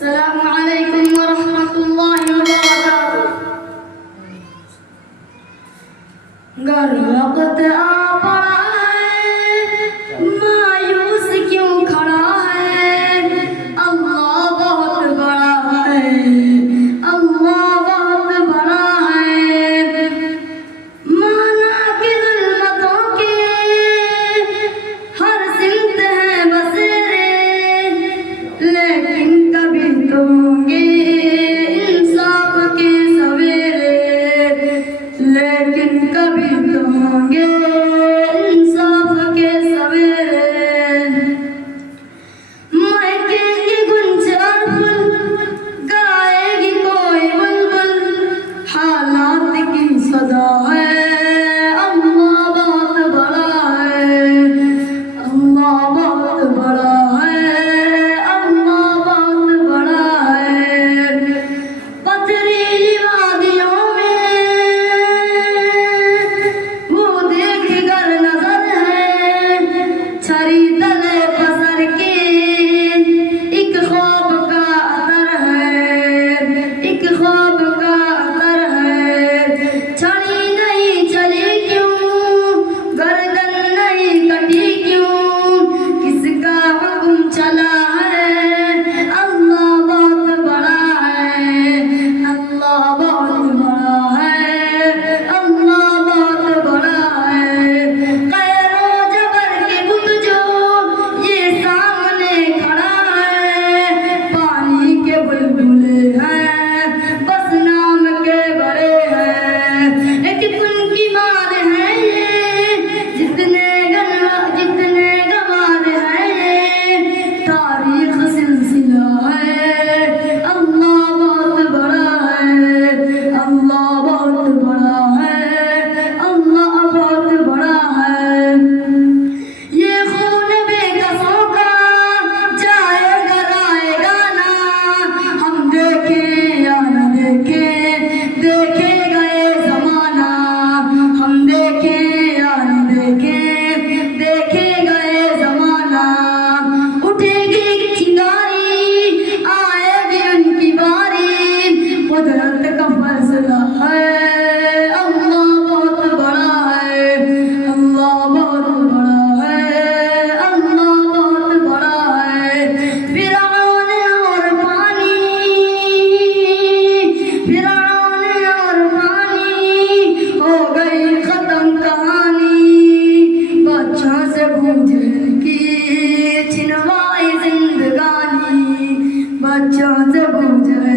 अस्सलामु अलैकुम व रहमतुल्लाहि व बरकातुहू। गर वक्त आ पड़ा है, मायूस क्यों खड़ा है? अल्लाह बहुत बड़ा है, अल्लाह बहुत बड़ा है। माना कि जुल्मतों के हर सिमत है बसेरे, लेकिन कभी तो होंगे इंसाफ के सवेरे, लेकिन कभी तो होंगे इंसाफ के सवेरे। महकेंगे गुंजार फूल, गाएगी कोई बुलबुल, हालात की सदा है, अल्लाह बहुत बड़ा है, अल्लाह बहुत बड़ा है, अल्लाह बहुत बड़ा है। पथरीली वादियों में वो देख कर नजर है, छरी तले पसर के एक ख्वाब का असर है, एक ख्वाब का असर है। छड़ी नहीं चली क्यों, गर्दन नहीं कटी क्यों, किसका हुक्म चला है? अल्लाह बहुत बड़ा है, अल्लाह बहुत बड़ा है, अल्लाह बहुत बड़ा है। खैरो जबर के बुत जो ये सामने खड़ा है, पानी के बुलबुले हैं, बस नाम के बड़े हैं। एक पुन की मार है ये, जितने गवार है ये, तारीख सिलसिला है। अल्लाह बहुत बड़ा है, अल्लाह बहुत बड़ा है, अल्लाह बहुत बड़ा है। ये खून बेकसों का जाएगा लाएगा ना, हम देखें या न देखें, देखेगा ये जमाना। हम देखें या न देखें, देखेगा ये जमाना। उठेगी एक चिंगारी, आएगी उनकी बारी, कुदरत का फैसला है। अल्लाह बहुत बड़ा है, अल्लाह बहुत बड़ा है, अल्लाह बहुत बड़ा है। फिरौन और पानी, फिरौन और पानी, हो गई खत्म कहानी। बच्चों से बूझने की छिनवाई जिंदगानी, बच्चों से बूझने